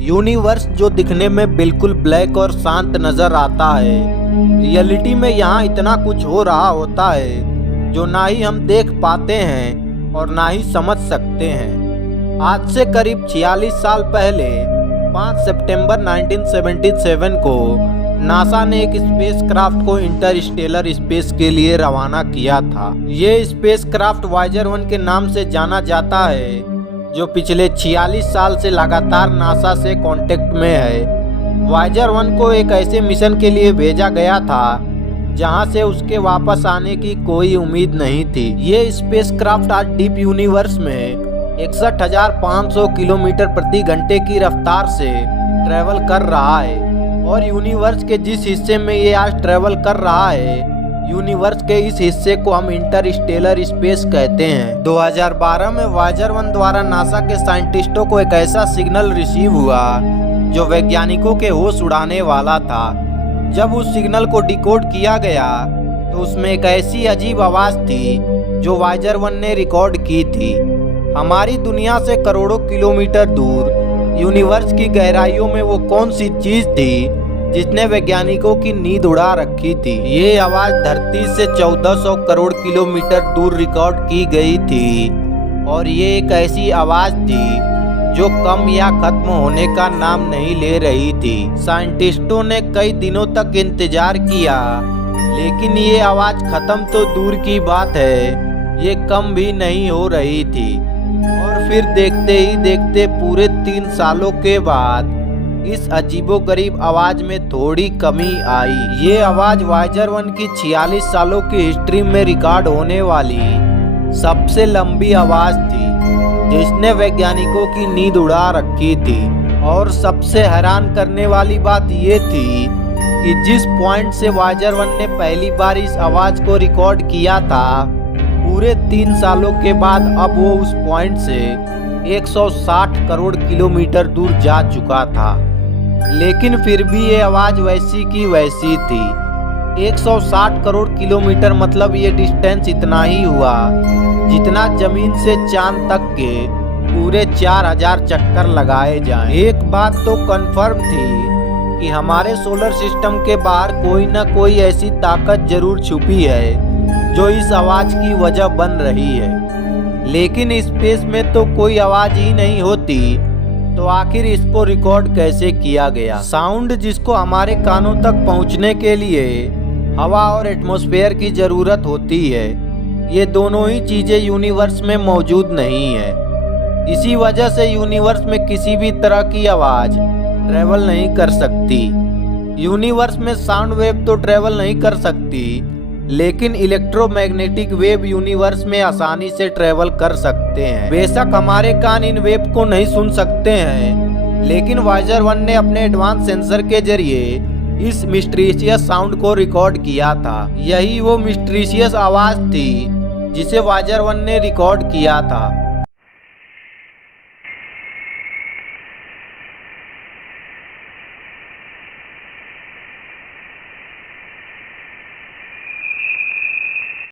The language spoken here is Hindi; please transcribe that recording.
यूनिवर्स जो दिखने में बिल्कुल ब्लैक और शांत नजर आता है, रियलिटी में यहाँ इतना कुछ हो रहा होता है जो ना ही हम देख पाते हैं और ना ही समझ सकते हैं। आज से करीब 46 साल पहले 5 सितंबर 1977 को नासा ने एक स्पेसक्राफ्ट को इंटरस्टेलर स्पेस के लिए रवाना किया था। ये स्पेसक्राफ्ट वॉयेजर 1 के नाम से जाना जाता है, जो पिछले 46 साल से लगातार नासा से कांटेक्ट में है। वॉयेजर 1 को एक ऐसे मिशन के लिए भेजा गया था जहां से उसके वापस आने की कोई उम्मीद नहीं थी। ये स्पेसक्राफ्ट आज डीप यूनिवर्स में 61,500 किलोमीटर प्रति घंटे की रफ्तार से ट्रेवल कर रहा है और यूनिवर्स के जिस हिस्से में ये आज ट्रेवल कर रहा है, यूनिवर्स के इस हिस्से को हम इंटरस्टेलर स्पेस कहते हैं। 2012 में वॉयेजर 1 द्वारा नासा के साइंटिस्टों को एक ऐसा सिग्नल रिसीव हुआ जो वैज्ञानिकों के होश उड़ाने वाला था। जब उस सिग्नल को डिकोड किया गया तो उसमें एक ऐसी अजीब आवाज थी जो वॉयेजर 1 ने रिकॉर्ड की थी। हमारी दुनिया से करोड़ों किलोमीटर दूर यूनिवर्स की गहराइयों में वो कौन सी चीज थी जिसने वैज्ञानिकों की नींद उड़ा रखी थी। ये आवाज धरती से 1400 करोड़ किलोमीटर दूर रिकॉर्ड की गई थी और ये एक ऐसी आवाज थी जो कम या खत्म होने का नाम नहीं ले रही थी। साइंटिस्टों ने कई दिनों तक इंतजार किया, लेकिन ये आवाज खत्म तो दूर की बात है, ये कम भी नहीं हो रही थी। और फिर देखते ही देखते पूरे 3 सालों के बाद इस अजीबोगरीब आवाज में थोड़ी कमी आई। ये आवाज वॉयेजर 1 की 46 सालों की हिस्ट्री में रिकॉर्ड होने वाली सबसे लंबी आवाज थी जिसने वैज्ञानिकों की नींद उड़ा रखी थी। और सबसे हैरान करने वाली बात ये थी कि जिस पॉइंट से वॉयेजर 1 ने पहली बार इस आवाज को रिकॉर्ड किया था, पूरे 3 सालों के बाद अब वो उस पॉइंट से 160 करोड़ किलोमीटर दूर जा चुका था। लेकिन फिर भी ये आवाज वैसी की वैसी थी। 160 करोड़ किलोमीटर मतलब ये डिस्टेंस इतना ही हुआ जितना जमीन से चांद तक के पूरे 4000 चक्कर लगाए जाएं। एक बात तो कंफर्म थी कि हमारे सोलर सिस्टम के बाहर कोई ना कोई ऐसी ताकत जरूर छुपी है जो इस आवाज की वजह बन रही है। लेकिन स्पेस में तो कोई आवाज ही नहीं होती, तो आखिर इसको रिकॉर्ड कैसे किया गया? साउंड जिसको हमारे कानों तक पहुंचने के लिए हवा और एटमॉस्फेयर की जरूरत होती है, ये दोनों ही चीजें यूनिवर्स में मौजूद नहीं है। इसी वजह से यूनिवर्स में किसी भी तरह की आवाज ट्रेवल नहीं कर सकती। यूनिवर्स में साउंड वेव तो ट्रेवल नहीं कर सकती, लेकिन इलेक्ट्रोमैग्नेटिक वेव यूनिवर्स में आसानी से ट्रेवल कर सकते हैं। बेशक हमारे कान इन वेव को नहीं सुन सकते हैं, लेकिन वॉयेजर 1 ने अपने एडवांस सेंसर के जरिए इस मिस्टीरियस साउंड को रिकॉर्ड किया था। यही वो मिस्टीरियस आवाज थी जिसे वॉयेजर 1 ने रिकॉर्ड किया था।